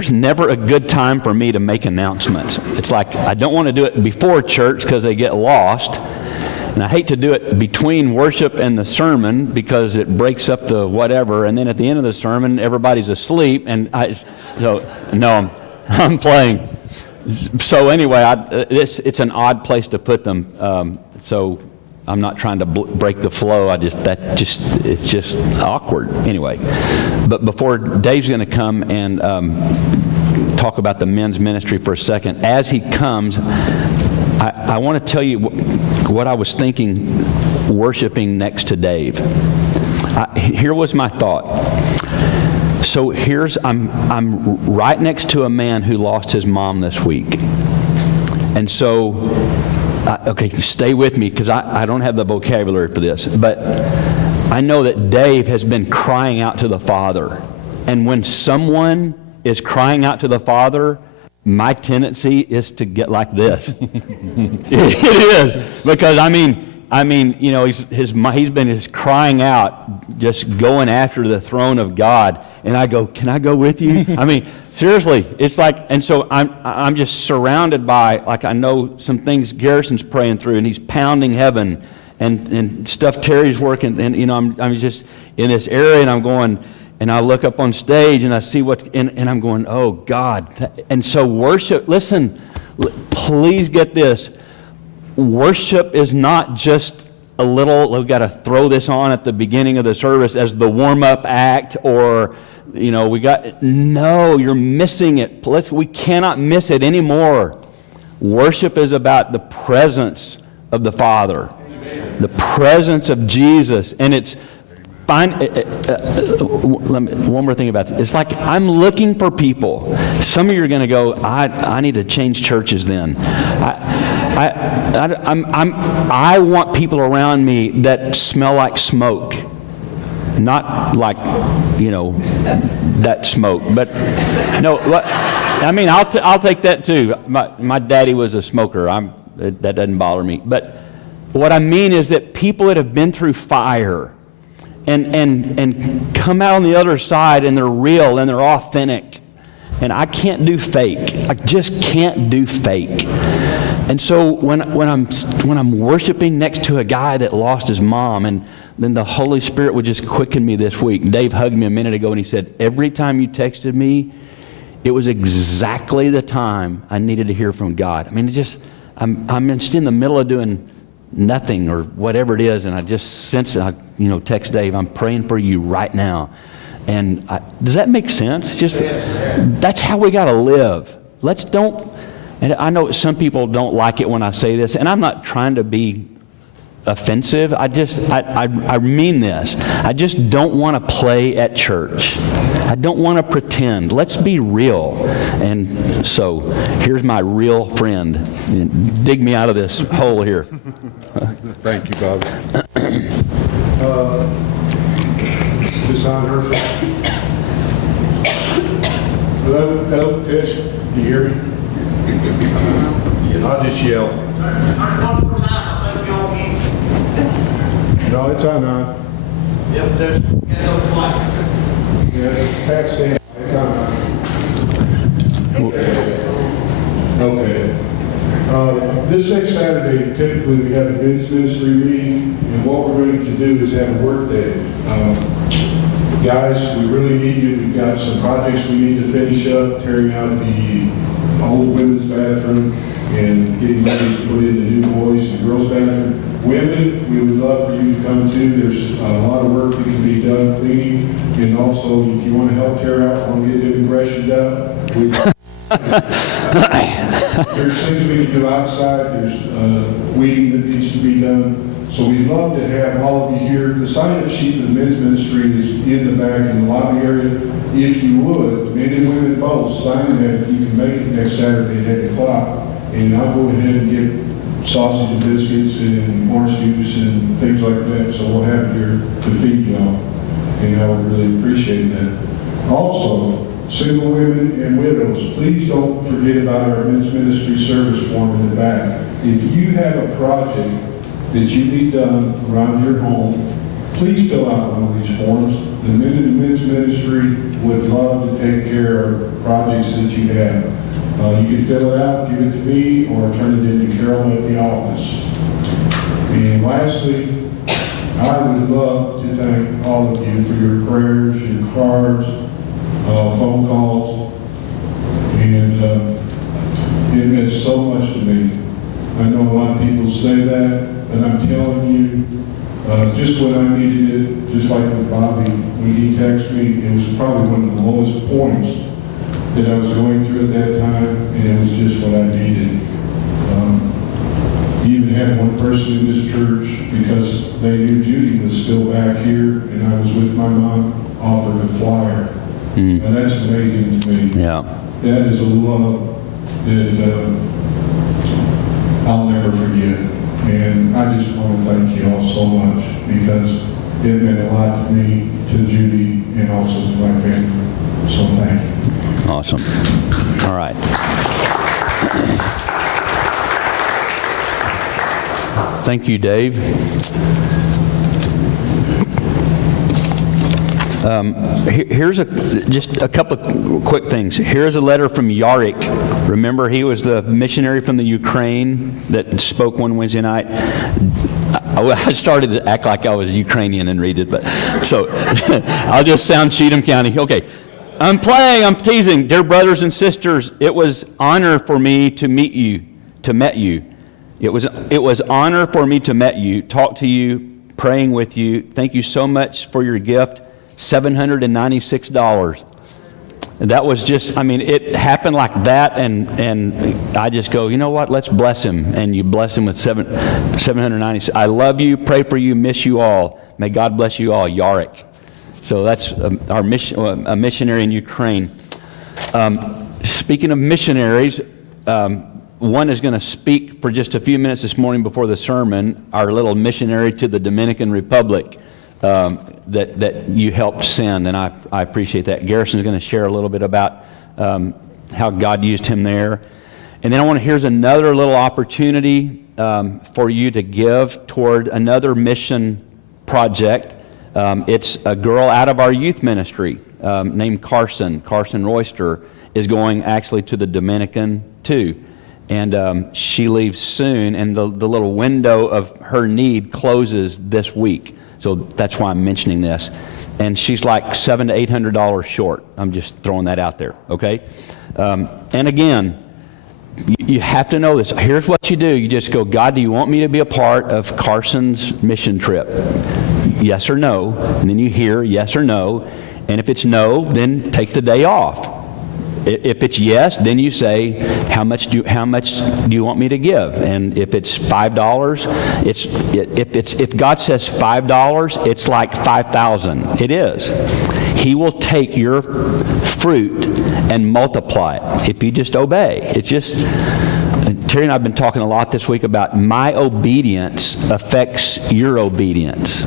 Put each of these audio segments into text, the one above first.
there's never a good time for me to make announcements. It's like I don't want to do it before church because they get lost. And I hate to do it between worship and the sermon because it breaks up the whatever. And then at the end of the sermon, everybody's asleep. And I'm playing. So anyway, it's an odd place to put them. So I'm not trying to break the flow. It's just awkward. Anyway, but before Dave's going to come and talk about the men's ministry for a second, as he comes, I want to tell you what I was thinking worshiping next to Dave. Here was my thought. So I'm right next to a man who lost his mom this week. And so, okay, stay with me because I don't have the vocabulary for this. But I know that Dave has been crying out to the Father. And when someone is crying out to the Father, my tendency is to get like this. It is, because I mean, you know, he's been just crying out, just going after the throne of God, and I go, can I go with you? I mean, seriously, it's like, and so I'm just surrounded by, like, I know some things Garrison's praying through, and he's pounding heaven, and stuff Terry's working, and you know, I'm just in this area, and I'm going. And I look up on stage and I see and I'm going, oh God. And so worship, listen, please get this. Worship is not just a little, we've got to throw this on at the beginning of the service as the warm-up act, or, you know, no, you're missing it. We cannot miss it anymore. Worship is about the presence of the Father, the presence of Jesus, and it's one more thing about this. It's like I'm looking for people. Some of you are going to go, I need to change churches then. I want people around me that smell like smoke. Not like, you know, that smoke. But, no, I mean, I'll take that too. My daddy was a smoker. That doesn't bother me. But what I mean is that people that have been through fire, and come out on the other side, and they're real and they're authentic. And I can't do fake. I just can't do fake. And so when I'm worshiping next to a guy that lost his mom, and then the Holy Spirit would just quicken me this week. Dave hugged me a minute ago and he said, every time you texted me, it was exactly the time I needed to hear from God. I mean, I'm just in the middle of doing nothing or whatever it is, and I just sense it. I text Dave, I'm praying for you right now. And does that make sense? It's just, that's how we got to live. And I know some people don't like it when I say this, and I'm not trying to be offensive. I mean this. I just don't want to play at church. I don't want to pretend. Let's be real. And so here's my real friend. Dig me out of this hole here. Thank you, Bob. This on her. Hello, Fish. Can you hear me? I'll just yell. No, it's on. Yep, there's Pat stand. It's on. Okay. This next Saturday, typically we have a men's ministry meeting, and what we're going to do is have a work day. Guys, we really need you. We've got some projects we need to finish up, tearing out the old women's bathroom and getting ready to put in the new boys and girls bathroom. Women, we would love for you to come too. There's a lot of work that can be done cleaning, and also if you want to help tear out, want to get the aggressions out. There's things we can do outside. There's weeding that needs to be done. So we'd love to have all of you here. The sign-up sheet for the men's ministry is in the back in the lobby area. If you would, men and women both, sign that if you can make it next Saturday at 8 o'clock. And I'll go ahead and get sausage and biscuits and orange juice and things like that. So we'll have it here to feed y'all. And I would really appreciate that. Also, single women and widows, please don't forget about our men's ministry service form in the back. If you have a project that you need done around your home, please fill out one of these forms. The men's ministry would love to take care of projects that you have. You can fill it out, give it to me, or turn it into Carol at the office. And lastly, I would love to thank all of you for your prayers, your cards, phone calls, and it meant so much to me. I know a lot of people say that, but I'm telling you, just when I needed it, just like with Bobby, when he texted me, it was probably one of the lowest points that I was going through at that time, and it was just what I needed. You even had one person in this church, because they knew Judy was still back here, and I was with my mom, offered a flyer. And that's amazing to me. Yeah. That is a love that I'll never forget. And I just want to thank you all so much, because it meant a lot to me, to Judy, and also to my family. So thank you. Awesome. All right. Thank you, Dave. Here's just a couple of quick things. Here's a letter from Yarik. Remember, he was the missionary from the Ukraine that spoke one Wednesday night. I started to act like I was Ukrainian and read it, but so I'll just sound Cheatham County. Okay. I'm teasing. Dear brothers and sisters, it was honor for me to meet you. It was honor for me to meet you, talk to you, praying with you. Thank you so much for your gift, $796. That was just, it happened like that, and I just go, you know what, let's bless him. And you bless him with $796. I love you, pray for you, miss you all. May God bless you all, Yarik. So that's our a missionary in Ukraine. Speaking of missionaries, one is going to speak for just a few minutes this morning before the sermon, our little missionary to the Dominican Republic that you helped send, and I appreciate that. Garrison's going to share a little bit about how God used him there. And then here's another little opportunity for you to give toward another mission project. It's a girl out of our youth ministry named Carson Royster is going actually to the Dominican too. And she leaves soon, and the little window of her need closes this week. So that's why I'm mentioning this. And she's like $700 to $800 short. I'm just throwing that out there, okay? And again, you have to know this. Here's what you do. You just go, God, do you want me to be a part of Carson's mission trip? Yes or no. And then you hear yes or no. And if it's no, then take the day off. If it's yes, then you say, how much do you want me to give? And if it's $5, if God says $5, it's like 5,000. It is. He will take your fruit and multiply it if you just obey. It's just, Terry and I have been talking a lot this week about my obedience affects your obedience.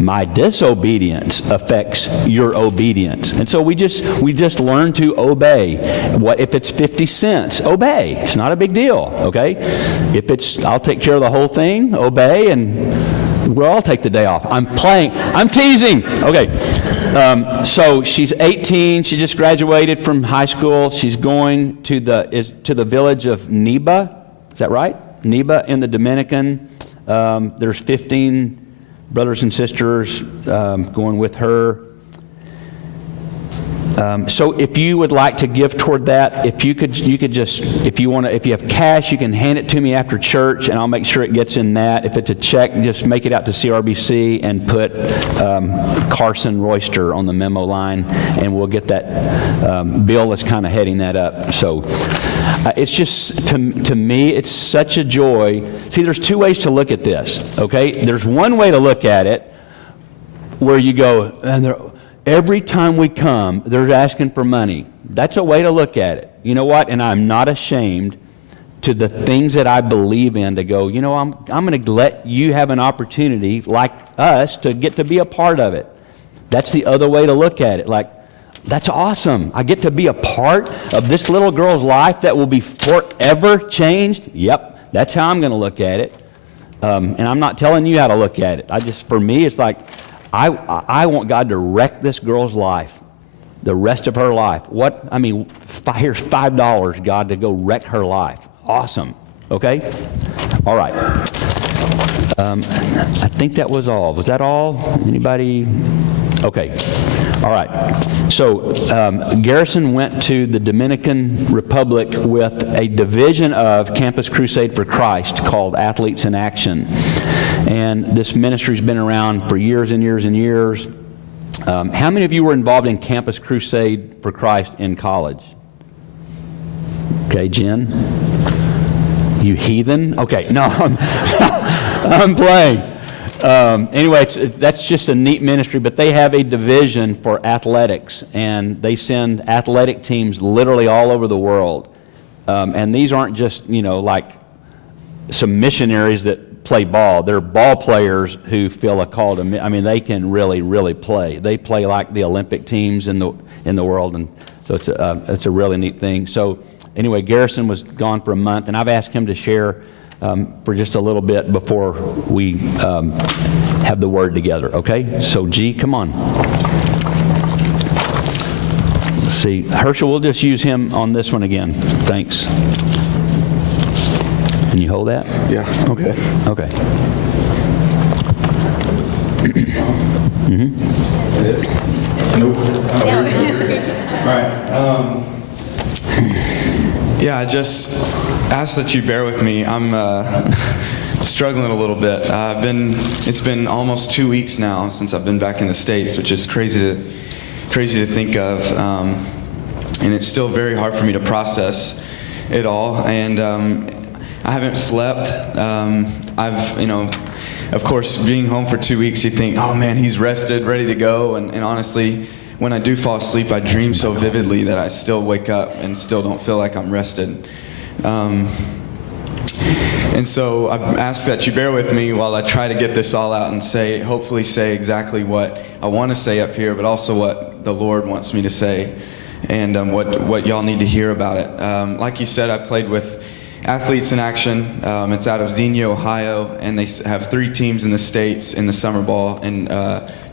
My disobedience affects your obedience. And so we just learn to obey. What if it's 50 cents? Obey. It's not a big deal, okay? If it's I'll take care of the whole thing, obey, and we'll all take the day off. I'm teasing. Okay. So she's 18. She just graduated from high school. She's going to the village of Neba. Is that right? Neba in the Dominican. There's 15 brothers and sisters going with her. So if you would like to give toward that, if you could just, if you have cash, you can hand it to me after church, and I'll make sure it gets in that. If it's a check, just make it out to CRBC and put Carson Royster on the memo line, and we'll get that. Bill is kind of heading that up. So it's just, to me, it's such a joy. See, there's two ways to look at this, okay? There's one way to look at it where you go, and every time we come, they're asking for money. That's a way to look at it. You know what? And I'm not ashamed to the things that I believe in to go, I'm going to let you have an opportunity like us to get to be a part of it. That's the other way to look at it. Like, that's awesome. I get to be a part of this little girl's life that will be forever changed. Yep, that's how I'm going to look at it. And I'm not telling you how to look at it. For me, it's like, I want God to wreck this girl's life, the rest of her life. Here's $5, God, to go wreck her life. Awesome. Okay? All right. I think that was all. Was that all? Anybody? Okay. All right. So Garrison went to the Dominican Republic with a division of Campus Crusade for Christ called Athletes in Action. And this ministry's been around for years and years and years. How many of you were involved in Campus Crusade for Christ in college? Okay, Jen? You heathen? Okay, no, I'm playing. Anyway, that's just a neat ministry, but they have a division for athletics, and they send athletic teams literally all over the world. And these aren't just, like some missionaries that play ball. They're ball players who feel a call to, they can really, really play. They play like the Olympic teams in the world, and so it's a really neat thing. So anyway, Garrison was gone for a month, and I've asked him to share for just a little bit before we have the word together, okay? So G, come on. Let's see. Herschel, we'll just use him on this one again. Thanks. Can you hold that? Yeah. Okay. Okay. Mm-hmm. Nope. All right. Yeah, I just ask that you bear with me. I'm struggling a little bit. It's been almost 2 weeks now since I've been back in the States, which is crazy to think of, and it's still very hard for me to process it all. And I haven't slept. Of course, being home for 2 weeks, you think, oh man, he's rested, ready to go. And honestly, when I do fall asleep, I dream so vividly that I still wake up and still don't feel like I'm rested. And so I ask that you bear with me while I try to get this all out and hopefully say exactly what I want to say up here, but also what the Lord wants me to say, and what y'all need to hear about it. Like you said, I played with Athletes in Action. It's out of Xenia, Ohio, and they have 3 teams in the States in the summer ball, and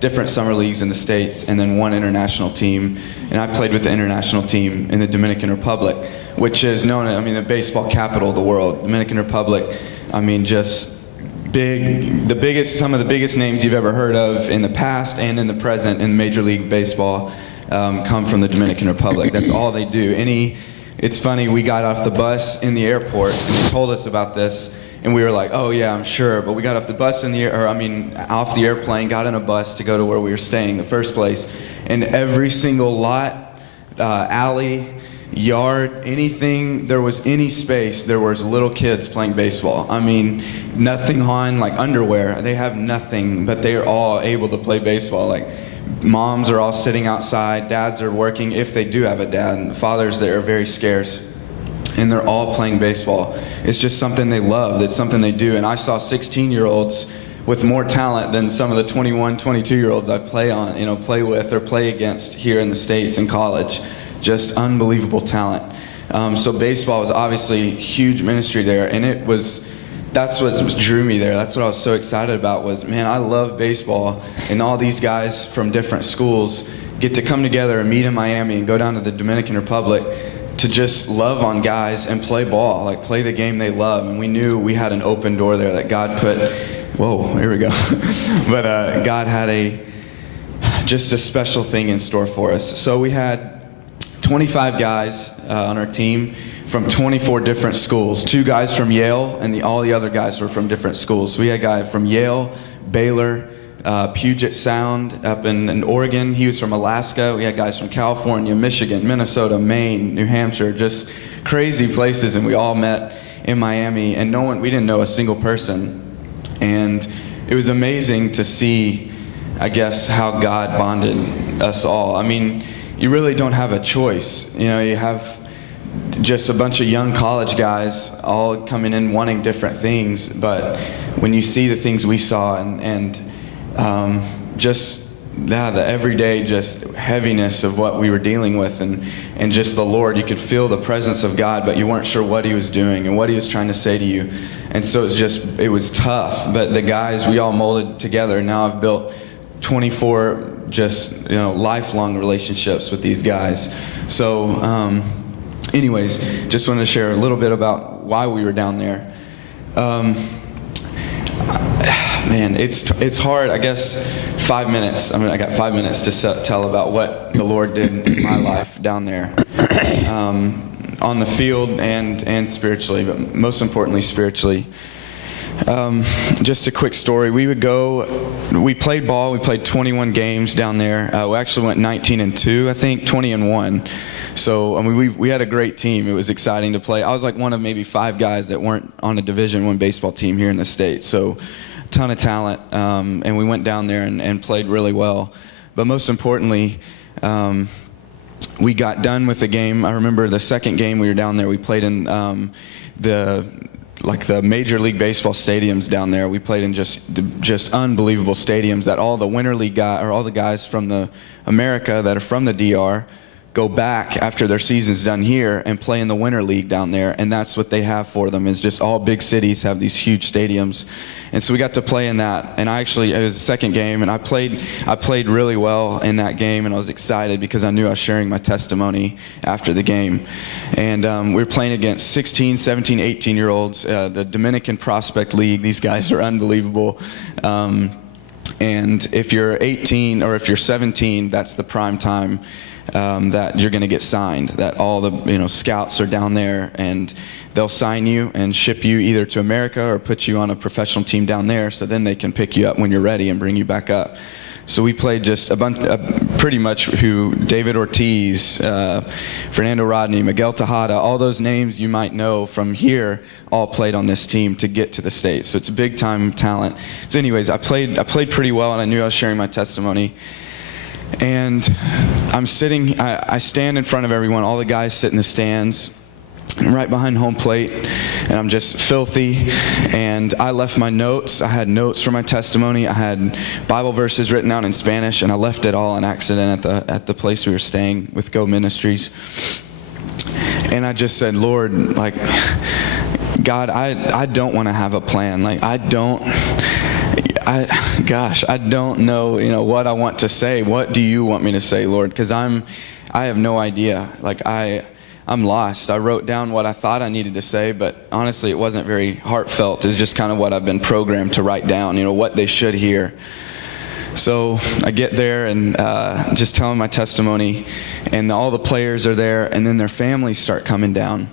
different summer leagues in the States, and then 1 international team. And I played with the international team in the Dominican Republic, which is known as, the baseball capital of the world. Dominican Republic, just big, some of the biggest names you've ever heard of in the past and in the present in Major League Baseball come from the Dominican Republic. That's all they do. It's funny, we got off the bus in the airport, and they told us about this, and we were like, oh yeah, I'm sure, but we got off the bus off the airplane, got in a bus to go to where we were staying, the first place, and every single lot, alley, yard, anything, there was any space, there was little kids playing baseball. Nothing on, like underwear, they have nothing, but they are all able to play baseball. Moms are all sitting outside, dads are working, if they do have a dad, and fathers that are very scarce, and they're all playing baseball. It's just something they love, it's something they do, and I saw 16-year-olds with more talent than some of the 21, 22-year-olds I play with or play against here in the States in college. Just unbelievable talent. So baseball was obviously huge ministry there, and that's what drew me there. That's what I was so excited about was, man, I love baseball, and all these guys from different schools get to come together and meet in Miami and go down to the Dominican Republic to just love on guys and play ball, play the game they love. And we knew we had an open door there that God put, whoa, here we go. But God had just a special thing in store for us. So we had 25 guys on our team from 24 different schools. 2 guys from Yale, and all the other guys were from different schools. So we had a guy from Yale, Baylor, Puget Sound up in Oregon. He was from Alaska. We had guys from California, Michigan, Minnesota, Maine, New Hampshire, just crazy places, and we all met in Miami, and we didn't know a single person. And it was amazing to see, I guess, how God bonded us all. You really don't have a choice. You have just a bunch of young college guys all coming in wanting different things, but when you see the things we saw and the everyday just heaviness of what we were dealing with, and just the Lord, you could feel the presence of God, but you weren't sure what he was doing and what he was trying to say to you. And so it was tough, but the guys, we all molded together, and now I've built 24 just, lifelong relationships with these guys. So anyways, just wanted to share a little bit about why we were down there. Man, it's hard. I guess 5 minutes. I got 5 minutes to tell about what the Lord did in my life down there, on the field and spiritually, but most importantly spiritually. Just a quick story. We played ball. We played 21 games down there. We actually went 19-2, I think, 20-1. So, we had a great team. It was exciting to play. I was like one of maybe 5 guys that weren't on a Division I baseball team here in the state. So, a ton of talent. And we went down there and played really well. But most importantly, we got done with the game. I remember the second game we were down there, we played in the Major League Baseball stadiums down there. We played in just unbelievable stadiums that all the Winter League all the guys from America that are from the DR go back after their season's done here and play in the Winter League down there, and that's what they have for them, is just all big cities have these huge stadiums. And so we got to play in that, and it was the second game, and I played really well in that game, and I was excited because I knew I was sharing my testimony after the game. And we were playing against 16, 17, 18-year-olds, the Dominican Prospect League. These guys are unbelievable. And if you're 18 or if you're 17, that's the prime time that you're going to get signed, that all the scouts are down there, and they'll sign you and ship you either to America or put you on a professional team down there, so then they can pick you up when you're ready and bring you back up. So we played just pretty much David Ortiz, Fernando Rodney, Miguel Tejada, all those names you might know from here all played on this team to get to the States. So it's a big time talent. So anyways, I played pretty well, and I knew I was sharing my testimony. And I stand in front of everyone, all the guys sit in the stands. I'm right behind home plate, and I'm just filthy, and I left my notes. I had notes for my testimony. I had Bible verses written out in Spanish, and I left it all on accident at the place we were staying with Go Ministries. And I just said, Lord, God, I don't want to have a plan. I don't know, what I want to say. What do you want me to say, Lord? Because I have no idea. I'm lost. I wrote down what I thought I needed to say, but honestly, it wasn't very heartfelt. It's just kind of what I've been programmed to write down, what they should hear. So I get there and just telling my testimony, and all the players are there, and then their families start coming down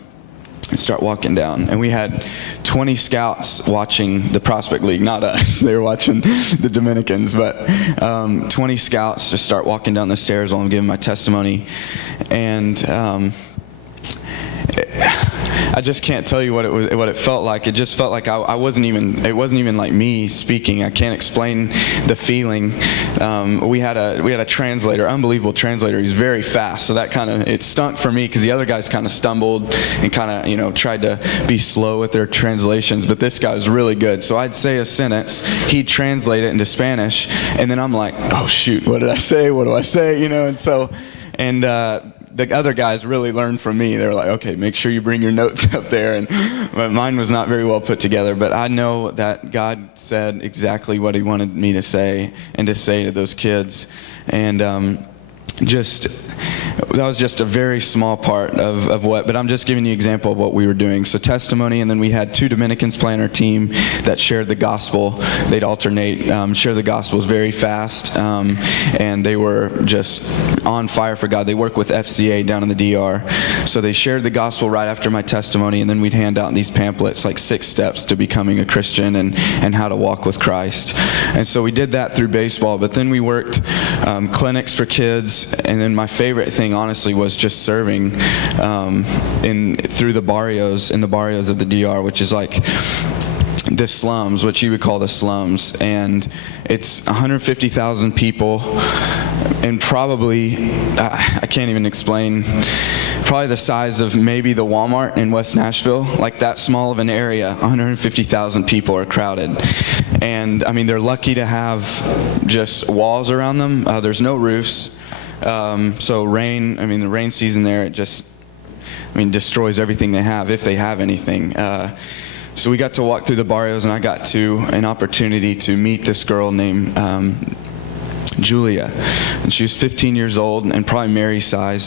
and start walking down. And we had 20 scouts watching the Prospect League, not us. They were watching the Dominicans, but 20 scouts just start walking down the stairs while I'm giving my testimony. And I just can't tell you what it felt like. It just felt like it wasn't even like me speaking. I can't explain the feeling. We had a translator, unbelievable translator. He's very fast, so that it stunk for me because the other guys kind of stumbled and tried to be slow with their translations, but this guy was really good. So I'd say a sentence, he'd translate it into Spanish, and then I'm like, oh shoot, what did I say? What do I say? And the other guys really learned from me. They were like, okay, make sure you bring your notes up there. But mine was not very well put together. But I know that God said exactly what he wanted me to say and to say to those kids. And that was just a very small part of what, but I'm just giving you an example of what we were doing. So testimony, and then we had 2 Dominicans play on our team that shared the gospel. They'd alternate, share the gospels very fast, and they were just on fire for God. They work with FCA down in the DR. So they shared the gospel right after my testimony, and then we'd hand out these pamphlets, 6 steps to becoming a Christian and how to walk with Christ. And so we did that through baseball, but then we worked clinics for kids. And then my favorite thing, honestly, was just serving through the barrios, in the barrios of the DR, which is the slums, what you would call the slums. And it's 150,000 people, and probably, I can't even explain, probably the size of maybe the Walmart in West Nashville, that small of an area, 150,000 people are crowded. And they're lucky to have just walls around them. There's no roofs. So rain, the rain season there, it just, destroys everything they have, if they have anything. So we got to walk through the barrios, and I got an opportunity to meet this girl named Julia. And she was 15 years old and probably Mary's size.